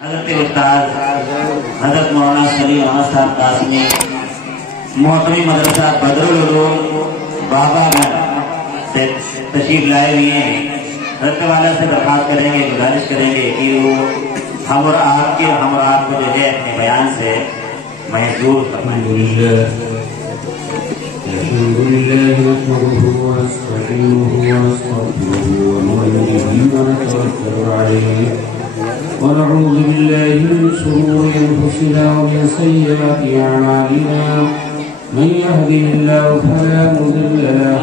حضرت استاد حضرت مولانا سلیم احمد صاحب قاسمی محتمی مدرسہ بدرالعلوم بابا گنج سے تشریف لائے ہوئے ہیں۔ حضرت والا سے درخواست کریں گے، گزارش کریں گے کہ وہ ہم اور آپ کو جو ہے اپنے بیان سے محظوظ فرمائیں۔ الحمد لله نحمده ونستعينه ونستغفره ونؤمن به ونتوكل عليه ونعوذ بالله من شرور انفسنا ومن سيئات اعمالنا من يهده الله فلا مضل له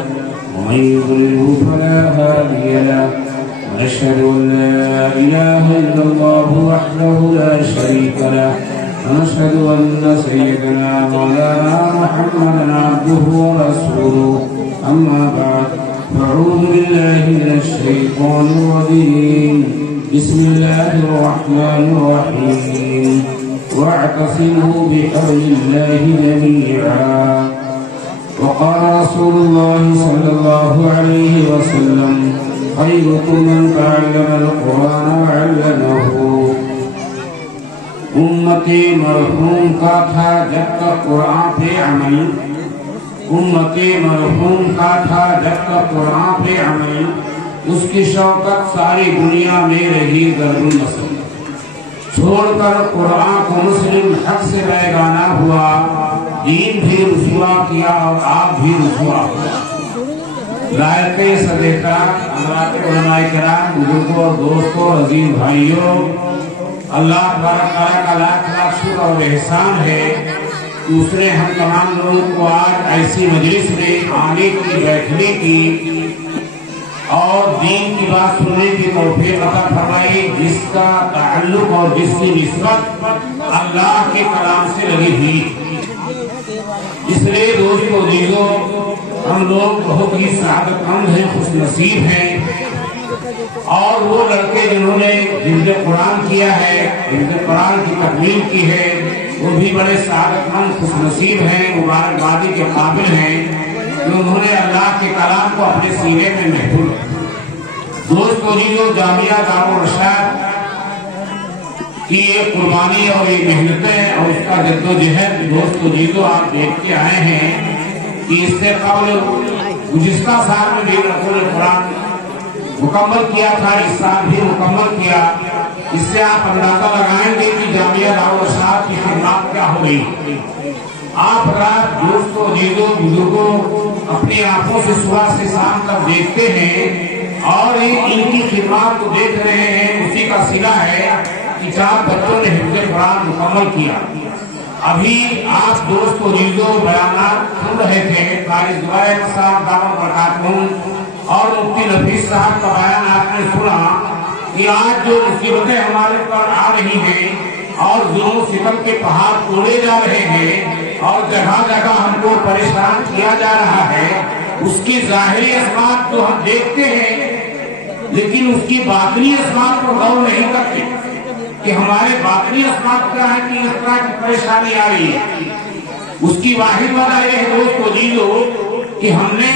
ومن يضلله فلا هادي له ونشهد ان لا اله الا الله وحده لا شريك له ونشهد أن سيدنا مولانا محمدا عبده ورسوله أما بعد فأعوذ بالله من الشيطان الرجيم بسم الله الرحمن الرحيم واعتصموا بحبل الله جميعا وقال رسول الله صلى الله عليه وسلم خيركم من تعلم القرآن وعلمه۔ امت مرحوم کا تھا جب تک قرآن پہ عمل، امت مرحوم کا تھا جب تک قرآن پہ عمل، اس کی شوکت ساری دنیا میں رہی ضرب المثل۔ چھوڑ کر قرآن کو مسلم حق سے بیگانہ ہوا، دین بھی رسوا کیا اور آپ بھی رسوا ہوا۔ لائق صدقہ حضرات علماء کرام، بزرگوں اور دوستوں، عزیز بھائیوں، اللہ تبارک تعالیٰ کا لاکھ لاکھ شکر اور احسان ہے کہ اس نے ہم تمام لوگوں کو آج ایسی مجلس میں آنے کی، بیٹھنے کی اور دین کی بات سننے کی توفیق عطا فرمائی، جس کا تعلق اور جس کی نسبت اللہ کے کلام سے لگی ہوئی۔ اس لیے دوستو عزیزو، ہم لوگ بہت ہی سعادت مند ہیں، خوش نصیب ہیں، اور وہ لڑکے جنہوں نے حفظ قرآن کیا ہے، حفظ قرآن کی تکمیل کی ہے، وہ بھی بڑے سعادت مند خوش نصیب ہیں، مبارکبادی کے قابل ہیں کہ انہوں نے اللہ کے کلام کو اپنے سینے میں محفوظ رکھا۔ دوستو جو جامعہ دارالرشاد کی یہ قربانی اور یہ محنتیں اور اس کا جد و جہد دوستو جو آپ دیکھ کے آئے ہیں کہ اس سے قبل گزشتہ سال میں بھی رسول قرآن مکمل کیا تھا، اس سال بھی مکمل کیا۔ اس سے آپ اندازہ لگائیں گے کہ جامعہ دارالرشاد کی خدمات کیا ہو گئی۔ آپ رات دوستوں، عزیزوں، بزرگوں اپنی آنکھوں سے صبح سے شام تک دیکھتے ہیں اور ان کی خدمات کو دیکھ رہے ہیں۔ اسی کا صلہ ہے کہ 4 بچوں نے حفظ قرآن مکمل کیا۔ ابھی آپ دوستوں، عزیزوں بیانات سن رہے تھے، قاری زبیر صاحب دامت برکاتہم اور مفتی نفیس صاحب کا بیان آپ نے سنا کہ آج جو مصیبتیں ہمارے پر آ رہی ہیں اور ظلم و ستم کے پہاڑ توڑے جا رہے ہیں اور جگہ جگہ ہم کو پریشان کیا جا رہا ہے، اس کی ظاہری اسباب تو ہم دیکھتے ہیں لیکن اس کی باطنی اسباب پر غور نہیں کرتے کہ ہمارے باطنی اسباب کیا ہے کہ اس طرح کی پریشانی آ رہی ہے۔ اس کی واحد وجہ یہ ہے دوستو عزیزو کہ ہم نے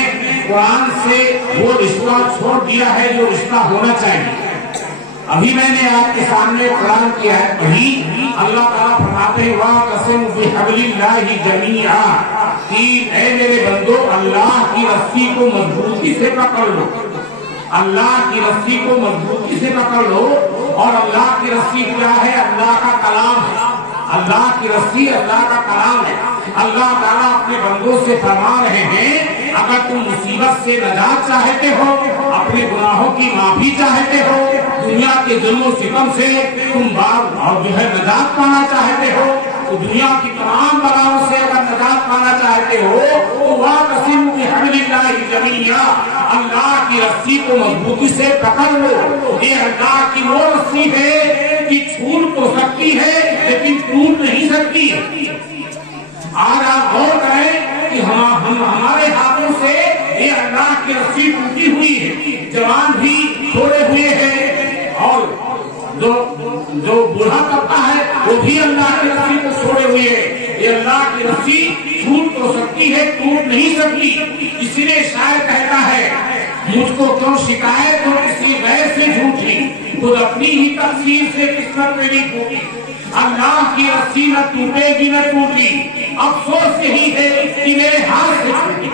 قرآن سے وہ رشتہ چھوڑ دیا ہے جو رشتہ ہونا چاہیے۔ ابھی میں نے آپ کے سامنے قرآن کی آیت پڑھی، اللہ تعالیٰ فرماتے ہیں وَاعْتَصِمُوا بِحَبْلِ اللَّهِ جَمِيعًا، کہ اے میرے بندو اللہ کی رسی کو مضبوطی سے پکڑ لو، اللہ کی رسی کو مضبوطی سے پکڑ لو۔ اور اللہ کی رسی کیا ہے؟ اللہ کا کلام ہے۔ اللہ کی رسی اللہ کا کلام ہے۔ اللہ تعالیٰ اپنے بندوں سے فرما رہے ہیں اگر تم مصیبت سے نجات چاہتے ہو، اپنے گناہوں کی معافی چاہتے ہو، دنیا کے ظلم و ستم سے تم اور جو ہے نجات پانا چاہتے ہو، تو دنیا کی تمام بلاؤں سے اگر نجات پانا چاہتے ہو تو وَاعْتَصِمُوا بِحَبْلِ اللَّهِ جَمِيعًا، اللہ کی رسی کو مضبوطی سے پکڑ لو۔ یہ اللہ کی وہ رسی ہے کہ چھوٹ تو سکتی ہے لیکن ٹوٹ نہیں سکتی۔ آج آپ غور کریں کہ ہمارے ہاتھوں سے یہ اللہ کی رسی ٹوٹی ہوئی ہے، جوان بھی چھوڑے ہوئے ہیں اور جو بوڑھا طبقہ ہے وہ بھی اللہ کی رسی کو چھوڑے ہوئے ہیں۔ یہ اللہ کی رسی ٹوٹ تو سکتی ہے، ٹوٹ نہیں سکتی۔ اس لیے شاعر کہتا ہے مجھ کو کیوں شکایت ہو کسی غیر سے جھوٹی، خود اپنی ہی تقسیم سے قسمت میں نہیں ٹوٹی، اللہ کی رسی نہ ٹوٹے گی نہ ٹوٹی، افسوس یہی ہے کہ میرے ہاتھ سے چھوٹی،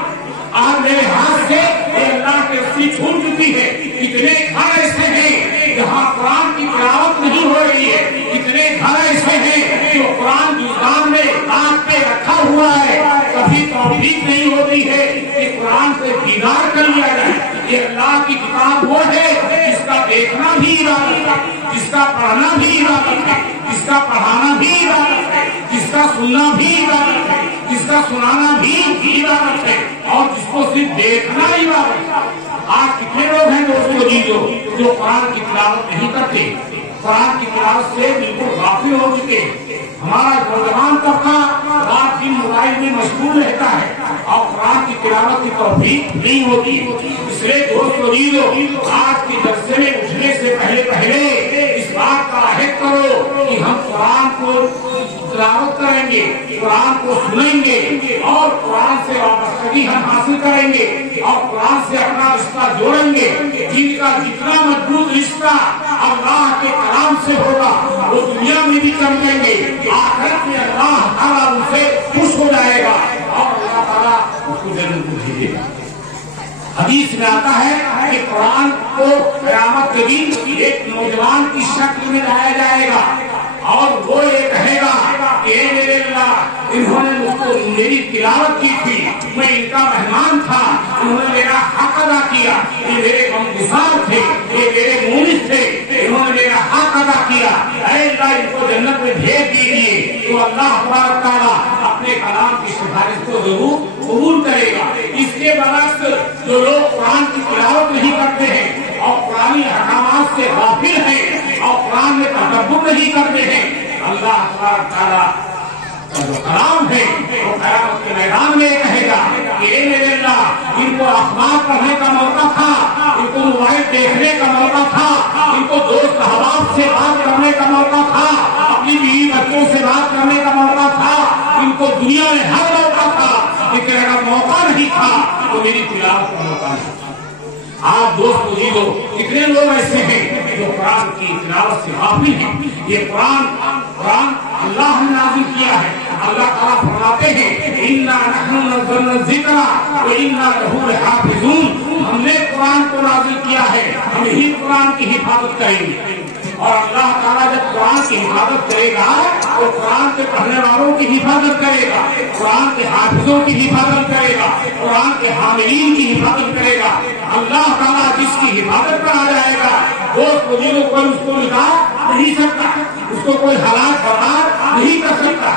آج میرے ہاتھ سے اللہ کی رسی چھوٹ چکی ہے۔ کتنے گھر ایسے ہیں جہاں قرآن کی تلاوت نہیں ہو رہی ہے، کتنے گھر ایسے ہیں جو قرآن جزدان میں آنکھ پہ رکھا ہوا ہے، کبھی توفیق نہیں ہوتی ہے کہ قرآن سے دیدار کر لیا جائے۔ یہ اللہ کی کتاب وہ ہے جس کا دیکھنا بھی عبادت ہے، جس کا پڑھنا بھی عبادت ہے، جس کا پڑھانا بھی عبادت ہے، جس کا سننا بھی عبادت ہے، جس کا سنانا بھی عبادت ہے، اور جس کو صرف دیکھنا عبادت ہے۔ آج کتنے لوگ ہیں دوستوں جی جو قرآن کی تلاوت نہیں کرتے، قرآن کی تلاوت سے بالکل غافل ہو چکے۔ ہمارا نوجوان طبقہ رات دن موبائل میں مشغول رہتا ہے اور قرآن کی تلاوت کی توفیق نہیں ہوتی۔ اس لیے دوستوں جی آج کے جلسے میں اٹھنے سے پہلے اس بات کا عہد کرو کہ ہم قرآن کو تلاوت کریں گے، قرآن کو سنیں گے اور قرآن سے وابستگی ہم حاصل کریں گے اور قرآن سے اپنا رشتہ جوڑیں گے۔ جن کا جتنا مضبوط رشتہ اللہ کے کلام سے ہوگا وہ دنیا میں بھی چمکیں گے، آخرت میں اللہ تعالیٰ ان سے خوش ہو جائے گا اور اللہ تعالیٰ اس کو جنت میں بھیجے گا۔ حدیث میں آتا ہے کہ قرآن کو قیامت کے دن ایک نوجوان کی شکل میں لایا جائے گا اور وہ یہ کہے گا کہ اے میرے اللہ، انہوں نے مجھ کو میری تلاوت کی تھی، میں ان کا مہمان تھا، انہوں نے میرا حق ادا کیا، یہ میرے غمگسار تھے، یہ میرے مونس تھے، انہوں نے میرا حق ادا کیا، اے اللہ ان کو جنت میں بھیج دیجیے۔ تو اللہ تبارک تعالیٰ اپنے کلام کی سفارش کو ضرور قبول کرے گا۔ اس کے برعکس جو لوگ قرآن کی تلاوت نہیں کرتے ہیں اور قرآنی احکامات سے غافل ہیں اور قرآن میں تدبر نہیں کرتے ہیں، اللہ تبارک تعالیٰ کا جو کلام ہے وہ قیامت کے میدان میں کہے گا کہ اے میرے اللہ، ان کو اخبار پڑھنے کا موقع تھا، ان کو موبائل دیکھنے کا موقع تھا، ان کو دوست احباب سے بات کرنے کا موقع تھا، اپنی بیوی بچوں سے بات کرنے کا موقع تھا، ان کو دنیا میں ہر موقع تھا، لیکن اگر موقع نہیں تھا تو میری تلاوت کا موقع نہیں تھا۔ آپ دوست بزرگوں کتنے لوگ ایسے ہیں جو قرآن کی تلاوت سے غافل ہیں۔ یہ قرآن اللہ نے نازل کیا ہے۔ اللہ تعالیٰ فرماتے ہیں اِنَّا نَحْنُ نَزَّلْنَا الذِّكْرَ وَإِنَّا لَهُ لَحَافِظُونَ، ہم نے قرآن کو نازل کیا ہے، ہم ہی قرآن کی حفاظت کریں گے۔ اور اللہ تعالیٰ جب قرآن کی حفاظت کرے گا تو قرآن کے پڑھنے والوں کی حفاظت کرے گا، قرآن کے حافظوں کی حفاظت کرے گا، قرآن کے حاملین کی حفاظت کرے گا۔ اللہ تعالیٰ جس کی حفاظت پر آ جائے گا دوست بزرگوں کوئی اس کو مٹا نہیں سکتا، اس کو کوئی ہلاک برباد نہیں کر سکتا۔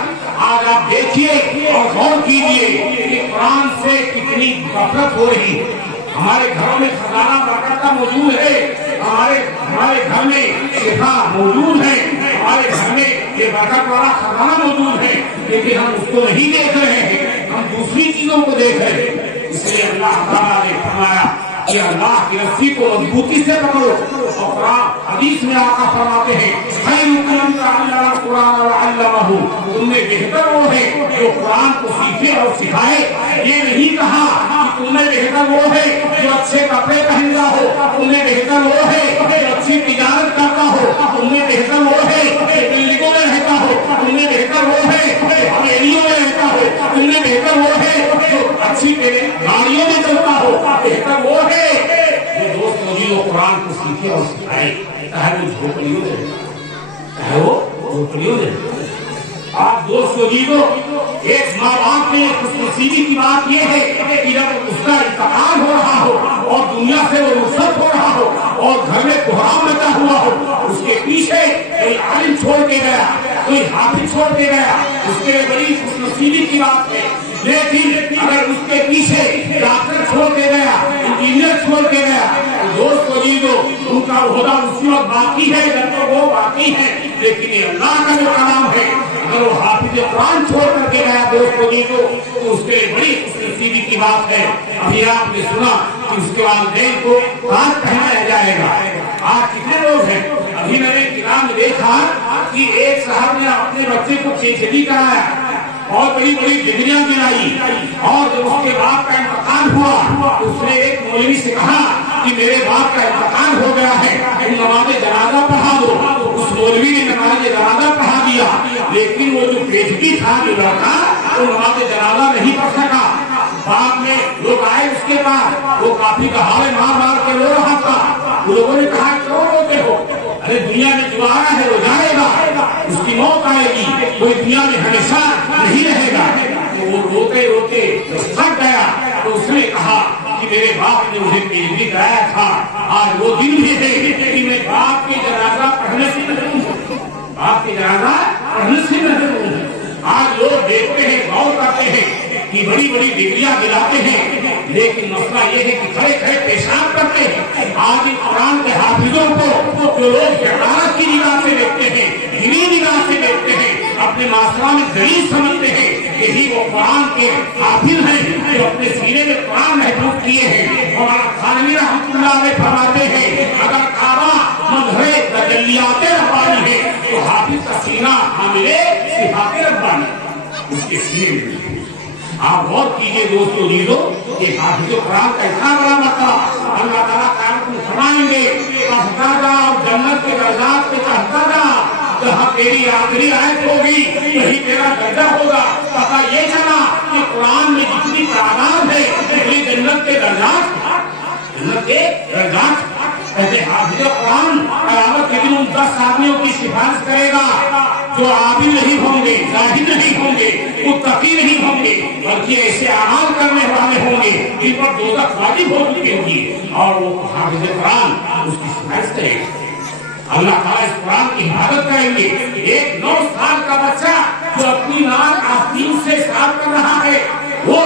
آج آپ دیکھیے اور غور کیجیے کہ قرآن سے کتنی غفلت ہو رہی ہے۔ ہمارے گھروں میں خزانہ برکت کا موجود ہے، ہمارے گھر میں شفا موجود ہے، ہمارے گھر میں یہ برکت والا خزانہ موجود ہے، لیکن ہم اس کو نہیں دیکھ رہے ہیں، ہم دوسری چیزوں کو دیکھ رہے ہیں۔ اس لیے اللہ تعالیٰ نے فرمایا کہ اللہ کی رسی کو مضبوطی سے پکڑو، اور قرآن حدیث میں آقا فرماتے ہیں خیرکم من تعلم القرآن وعلمہ، تم میں بہتر وہ ہے جو قرآن کو سیکھے اور سکھائے۔ یہ نہیں کہا کہ تم میں بہتر وہ ہے جو اچھے کپڑے پہنتا ہو، تم میں بہتر وہ ہے جو اچھی تجارت کرتا ہو، تم میں بہتر وہ ہے جو بلڈنگوں میں رہتا ہو، تم میں بہتر وہ ہے جو حویلیوں میں رہتا ہو، تم میں بہتر وہ ہے جو اچھی گاڑیوں میں چلتا ہو، بہتر وہ ہے جو دوست مجھے قرآن کو سیکھے اور سکھائے، چاہے وہ جھوپڑیوں میں چاہے وہ جھوپڑیوں میں۔ آپ دوست کو ایک ماں باپ میں خوش نصیبی کی بات یہ ہے کہ جب اس کا انتقال ہو رہا ہو اور دنیا سے وہ رخصت ہو رہا ہو اور گھر میں کوہرام مچا ہوا ہو، اس کے پیچھے کوئی عالم چھوڑ کے گیا، کوئی حافظ چھوڑ کے گیا، اس کے بڑی خوش نصیبی کی بات ہے۔ لیکن اگر اس کے پیچھے ڈاکٹر چھوڑ کے گیا، انجینئر چھوڑ کے گیا، دوست کو ان کا عہدہ اسی وقت باقی ہے جب تو وہ باقی ہے، لیکن یہ اللہ کا جو کلام ہے اگر وہ حافظ قرآن چھوڑ کر کے گیا دوست کو تو اس کے بڑی خوش نصیبی کی بات ہے۔ ابھی آپ نے سنا کہ اس کے والدین کو تاج پہنایا جائے گا۔ آج کتنے لوگ ہیں؟ ابھی میں نے کتاب میں دیکھا کہ ایک صاحب نے اپنے بچے کو PhD کرایا اور بڑی بڑی ڈگریاں دلائی، اور جب اس کے باپ کا انتقال ہوا اس نے ایک مولوی سے کہا کہ میرے باپ کا انتقال ہو گیا ہے، تم نماز جنازہ پڑھا دو۔ اس مولوی نے نماز جنازہ پڑھا دیا، لیکن وہ جو پیشگی تھا جو لڑکا وہ نماز جنازہ نہیں پڑھ سکا۔ بعد میں لوگ آئے اس کے پاس، وہ کافی کہاوے مار مار کے رو رہا تھا۔ لوگوں نے کہا کیوں روتے ہو؟ ارے دنیا میں جو آ رہا ہے وہ جائے گا، اس کی موت آئے گی، کوئی دنیا میں ہمیشہ نہیں رہے گا۔ تو وہ روتے روتے تھک گیا، تو اس نے کہا کہ میرے باپ نے مجھے پیشگی کرایا تھا، آج وہ دن بھی ہے کہ میں باپ کی جنازہ پڑھنے سے محروم ہوں، باپ کی جنازہ پڑھنے سے محروم ہوں۔ آج لوگ دیکھتے ہیں، غور کرتے ہیں کہ بڑی بڑی ڈگریاں دلاتے ہیں، لیکن مسئلہ یہ ہے کہ کھڑے کھڑے پیشاب کرتے ہیں۔ آج ان قرآن کے حافظوں کو جو لوگ حقارت کی نگاہ سے دیکھتے ہیں، گری نگاہ سے دیکھتے ہیں، اپنے معاشرہ میں ذلیل سمجھتے ہیں، یہی وہ قرآن کے حافظ ہیں جو اپنے سینے میں قرآن محفوظ کیے ہیں۔ ہمارا خانوی رحمۃ اللہ علیہ فرماتے ہیں اگر کعبہ مظہر تجلیات ربانی ہے تو حافظ کا سینہ حامل صفات ربانی اس کے سینے میں۔ آپ غور کیجئے دوستو جیزو کہ حافظ قرآن کا اتنا بڑا مرتبہ اللہ تعالیٰ قیامت میں فرمائیں گے پڑھتا جا اور جنت کے درجات پہ چڑھتا جا، جہاں تیری آخری آیت ہوگی وہی تیرا درجہ ہوگا۔ پتہ یہ چلا کہ قرآن میں جتنی تعداد ہے اتنی جنت کے درجات، جنت کے درجات۔ کہتے حافظ قرآن قیامت کے دن ان 10 آدمیوں کی سفارش کرے گا جو عابد نہیں ہوں گے، زاہد نہیں ہوں گے، متقی نہیں ہوں گے، بلکہ ایسے اعمال کرنے والے ہوں گے جن پر دوزخ واجب ہو چکی ہوگی، اور وہ حافظ قرآن اس کی سفارش کرے گا۔ اللہ تعالیٰ اس قرآن کی حفاظت کریں گے۔ ایک 9 سال کا بچہ جو اپنی ناک آستین سے صاف کر رہا ہے وہ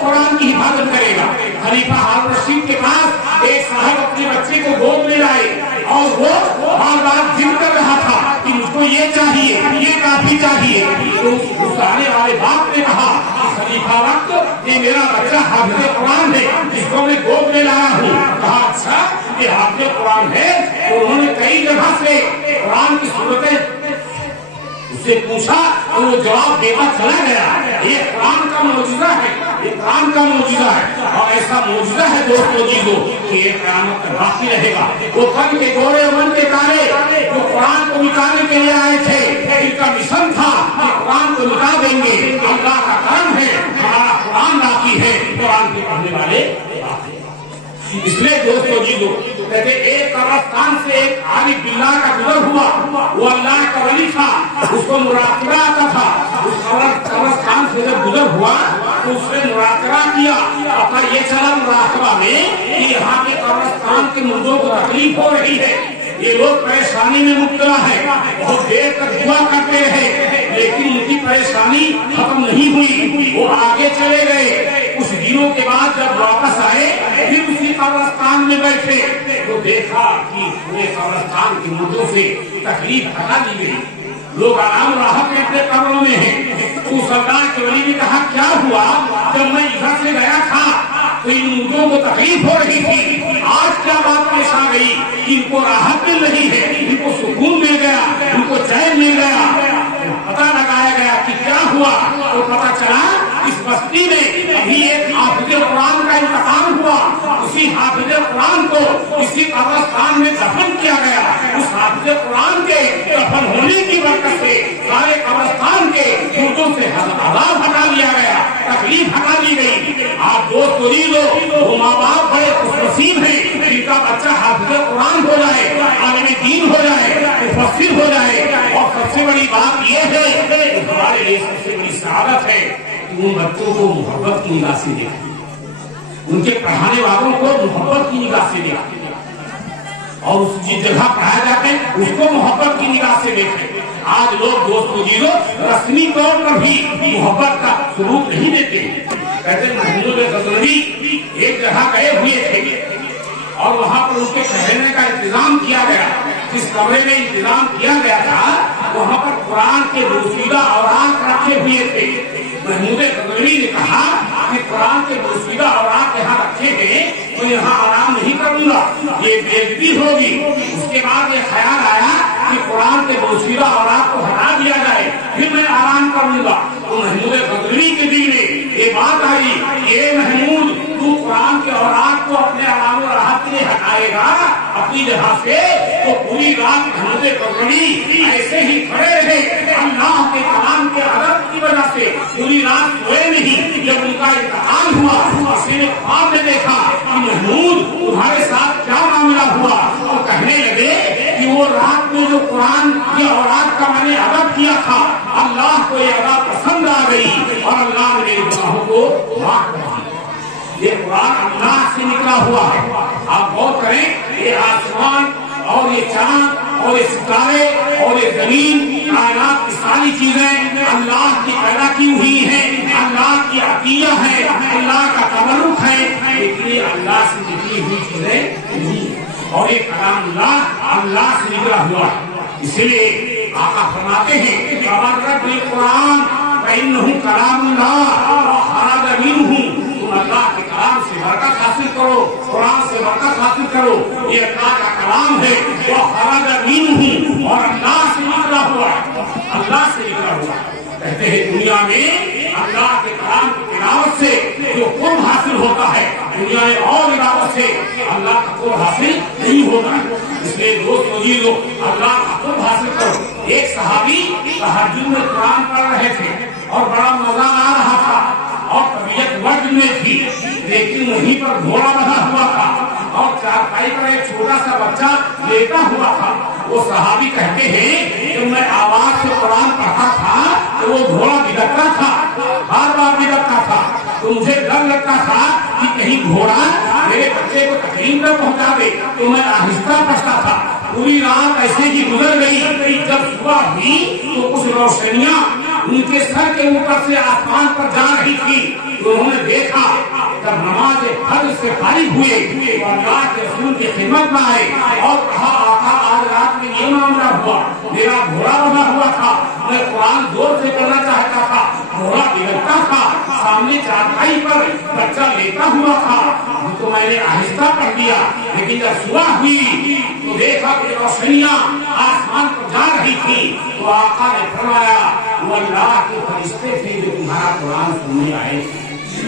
قرآن کی حفاظت کرے گا۔ خلیفہ ہارون رشید کے پاس ایک صاحب اپنے بچے کو گود میں لائے اور وہ بار بار ضد کر رہا تھا کہ مجھ کو یہ چاہیے، یہ کافی چاہیے۔ تو اس آنے والے باپ نے کہا خلیفہ وقت یہ میرا بچہ حافظ قرآن ہے جس کو میں گود میں لایا ہوں۔ کہا اچھا یہ حافظ قرآن ہے؟ تو انہوں نے کئی جگہ سے قرآن کی صورتیں اس سے پوچھا تو وہ جواب دیتا چلا گیا۔ یہ قرآن کا معجزہ ہے، یہ قرآن کا معجزہ ہے، اور ایسا معجزہ ہے دوستو جیزو کہ یہ قیامت تک باقی رہے گا۔ وہ کل کے گورے من کے تارے جو قرآن کو مٹانے کے لیے آئے تھے، ان کا مشن تھا کہ قرآن کو مٹا دیں گے۔ اللہ کا کرم ہے ہمارا قرآن باقی ہے، قرآن کے پڑھنے والے باقی۔ اس لیے دوستو جیزو کہتے ایک قبرستان سے ایک عارف باللہ کا گزر ہوا، وہ اللہ کا ولی تھا، اس کو مراقبہ آتا تھا۔ اس قبرستان سے جب گزر ہوا تو اس نے مراقبہ کیا، پتہ یہ چلا مراقبہ میں کہ یہاں کے قبرستان کے مردوں کو تکلیف ہو رہی ہے، یہ لوگ پریشانی میں مبتلا ہے، بہت دیر تک دعا کرتے رہے لیکن ان کی پریشانی ختم نہیں ہوئی۔ وہ آگے چلے گئے، کچھ دنوں کے بعد جب واپس آئے پھر اسی قبرستان میں بیٹھے تو دیکھا کہ پورے قبرستان کے مردوں سے تکلیف ہٹا دی گئی، لوگ آرام راحت میں اپنے قبروں میں ہیں۔ اس اللہ کے ولی نے کہا کیا ہوا؟ جب میں ادھر سے گیا تھا تو ان مردوں کو تکلیف ہو رہی تھی، آج کیا بات پیش آ گئی کہ ان کو راحت مل رہی ہے، ان کو سکون مل گیا، ان کو چین مل گیا۔ پتہ لگایا گیا کہ کیا ہوا تو پتہ چلا اس بستی میں ابھی ایک حافظ قرآن کا انتقال ہوا، اسی حافظ قرآن کو اسی قبرستان میں دفن کیا گیا۔ اس حافظ قرآن کے دفن ہونے کی برکت سے سارے قبرستان کے مردوں سے عذاب ہٹا لیا گیا، تکلیف ہٹا دی گئی۔ آپ دوست وہ ماں باپ بڑے خوش نصیب ہیں جن کا بچہ حافظ قرآن ہو جائے، عالم دین ہو جائے، مفسر ہو جائے، اور سب سے بڑی بات یہ ہے کہ ہمارے لیے سب سے بڑی سعادت ہے کہ ان بچوں کو محبت کی نگاہ سے دیکھیں، ان کے پڑھانے والوں کو محبت کی نگاہ سے دیکھیں، اور اس جس جگہ پڑھایا جاتا ہے اس کو محبت کی نگاہ سے دیکھیں۔ آج لوگ دوستو جیزو رسمی طور پر بھی محبت کا ثبوت نہیں دیتے۔ کہتے ہیں محمود غزنوی ایک جگہ گئے ہوئے تھے اور وہاں پر ان کے ٹھہرنے کا انتظام کیا گیا، جس کمرے میں انتظام کیا گیا تھا وہاں پر قرآن کے بوسیدہ اوراق رکھے ہوئے تھے۔ محمود غزنوی نے کہا کہ قرآن کے بوسیدہ اوراق یہاں رکھے ہیں تو یہاں آرام نہیں کروں گا، یہ بے عزتی ہوگی۔ اس کے بعد یہ خیال آیا کہ قرآن کے بوسیدہ اوراق کو ہٹا دیا جائے پھر میں آرام کروں گا۔ تو محمود غزنوی کے دل میں یہ بات آئی کہ اے محمود تو قرآن کے اوراق کو اپنے آرام و راحت کے لیے اٹھائے گا اپنی جگہ سے تو پوری رات محمد پکڑی ایسے ہی کھڑے رہے اللہ کے کلام کے ادب کی وجہ سے پوری رات سوئے نہیں. جب ان کا انتقال ہوا کسی نے خواب میں دیکھا کہ محمود تمہارے ساتھ کیا معاملہ ہوا, اور کہنے لگے کہ وہ رات میں جو قرآن کی اولاد کا میں نے ادب کیا تھا اللہ کو یہ ادا پسند آ گئی اور اللہ نے میرے گناہوں کو معاف کر دیا. یہ قرآن اللہ سے نکلا ہوا ہے. آپ غور کریں یہ آسمان اور یہ چاند اور یہ ستارے اور یہ زمین کائنات کی ساری چیزیں اللہ کی پیدا کی ہوئی ہیں, اللہ کی عطیہ ہے, اللہ کا تبرک ہے, لیکن یہ اللہ سے نکلی ہوئی چیزیں نہیں, اور یہ کلام اللہ سے نکلا ہوا ہے. اسی لیے آقا فرماتے ہیں قرآن فإنه کلام اللہ وخرج منہ, تم اللہ کے کلام سے برکت حاصل کرو, قرآن سے برکت حاصل کرو, یہ اللہ کا کلام ہے وخرج منہ, اور اللہ سے نکلا ہوا ہے, اللہ سے نکلا ہوا ہے. کہتے ہیں دنیا میں اللہ کے کلام کی تلاوت سے جو قرب حاصل ہوتا ہے دنیا میں اور عبادت سے اللہ کا قرب حاصل نہیں ہوتا ہے. اس لیے دوستو جی لوگ اللہ کا قرب حاصل کرو. ایک صحابی تہجد میں قرآن پڑھ رہے تھے اور بڑا مزہ آ رہا تھا اور طبیعت وجد میں تھی, لیکن وہیں پر گھوڑا بنا ہوا تھا اور چارپائی پر ایک چھوٹا سا بچہ لیٹا ہوا تھا. وہ صحابی کہتے ہیں جب میں آواز سے قرآن پڑھتا تھا تو وہ گھوڑا بگڑتا تھا, بار بار بگڑتا تھا, تو مجھے ڈر لگتا تھا کہ کہیں گھوڑا میرے بچے کو تکلیف نہ پہنچا دے, تو میں آہستہ پڑھتا تھا. پوری رات ایسے ہی گزر گئی. جب صبح ہوئی تو کچھ روشنیاں ان کے سر کے اوپر سے آسمان پر جا رہی تھی. تو انہوں نے دیکھا جب نماز فجر سے فارغ ہوئے تو اللہ کے رسول کی خدمت میں آئے اور کہا آقا آج رات میں یہ معاملہ ہوا, میرا گھوڑا بنا ہوا تھا, میں قرآن زور سے پڑھنا چاہتا تھا, گھوڑا بگڑتا تھا, سامنے چارپائی پر بچہ لیتا ہوا تھا, تو میں نے آہستہ پڑھ دیا. لیکن جب صبح ہوئی تو دیکھا کہ روشنیاں آسمان پر جا رہی تھی. تو آقا نے فرمایا وہ اللہ کے فرشتے تھے جو تمہارا قرآن سننے آئے.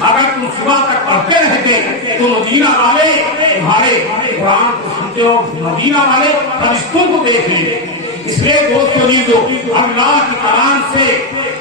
اگر تم صبح تک پڑھتے رہتے تو مدینہ والے تمہارے قرآن کو سنتے ہو, مدینہ والے فرشتوں کو دیکھ لیتے. اس لیے دوستو جیزو اللہ کے کلام سے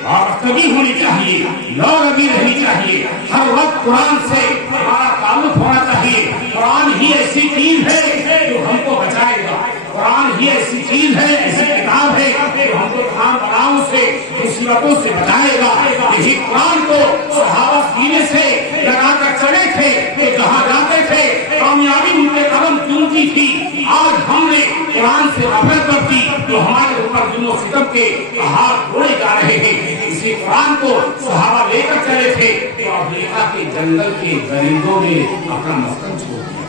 وابستگی ہونی چاہیے, لو لگی رہنی چاہیے, ہر وقت قرآن سے ہمارا تعلق ہونا چاہیے. قرآن ہی ایسی چیز ہے جو ہم کو بچائے گا, قرآن ہی ایسی چیز ہے, ایسی کتاب ہے جو ہم کو تمام بلاؤں سے مصیبتوں سے بچائے گا. یہی قرآن کو صحابہ سینے سے لگا کر چلے تھے کہ جہاں جاتے تھے کامیابی ان کے قدم چونتی تھی. آج ہم نے قرآن سے غفلت برتی تو ہمارے اوپر ظلم و ستم کے پہاڑ ڈھوئے جا رہے ہیں. اسی قرآن کو صحابہ لے کر چلے تھے تو افریقہ کے جنگل کے درندوں نے اپنا مسکن چھوڑ دیا.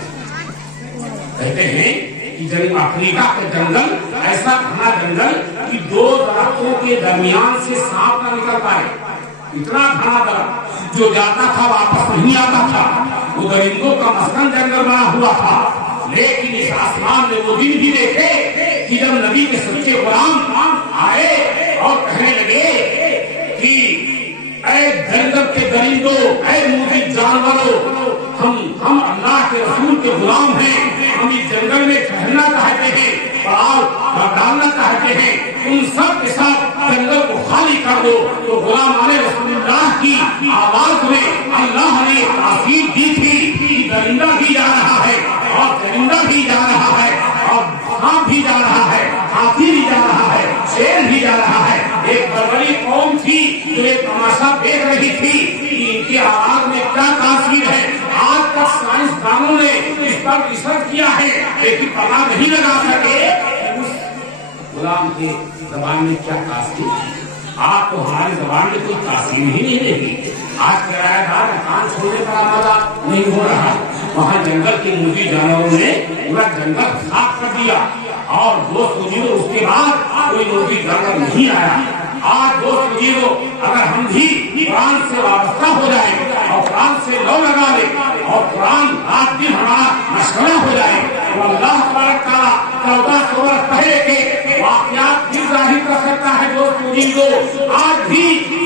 کہتے ہیں کہ افریقہ کا جنگل ایسا گھنا جنگل کہ 2 درختوں کے درمیان سے سانپ نہ نکل پائے, اتنا گھنا درخت جو جاتا تھا واپس نہیں آتا تھا. وہ درندوں کا مسکن جنگل بنا ہوا تھا. لیکن اس آسمان میں وہ دن بھی دیکھے کہ جب نبی کے سچے غلام آئے اور کہنے لگے کہ اے جنگل کے درندوں, اے موجود جانوروں, ہم اللہ کے رسول کے غلام ہیں, ہم اس جنگل میں ٹھہرنا چاہتے ہیں, پڑاؤ ڈالنا چاہتے ہیں, ان سب کے ساتھ جنگل کو خالی کر دو. تو غلام رسول اللہ کی آواز میں اللہ نے تاکید دی تھی کہ درندہ بھی جا رہا ہے اور درندہ بھی جا رہا ہے اور سانپ بھی جا رہا ہے, ہاتھی بھی جا رہا ہے, شیر بھی جا رہا ہے. ایک بڑی قوم تھی جو ایک تماشا دیکھ رہی تھی کہ ان کی آواز میں کیا تاثیر ہے. آج تک سائنسدانوں نے اس پر ریسرچ کیا ہے لیکن پتا نہیں لگا سکے اس غلام کے زبان میں کیا تاثیر تھی. آپ تو ہماری زبان میں کوئی تاثیر ہی نہیں رہی. آج کرایہ دار مکان چھوڑنے پر آمادہ نہیں ہو رہا. وہاں جنگل کے موجود جانوروں نے پورا جنگل صاف کر دیا اور دوست جیو اس کے بعد کوئی موجود جانور نہیں آیا. آج دوست جیو اگر ہم بھی قرآن سے وابستہ ہو جائیں اور قرآن سے لو لگا لیں اور قرآن رات دن ہمارا مشغلہ ہو جائے تو اللہ تبارک تعالیٰ 1400 برس پہلے کے واقعات بھی ظاہر کر سکتا ہے. دوست جیو آج بھی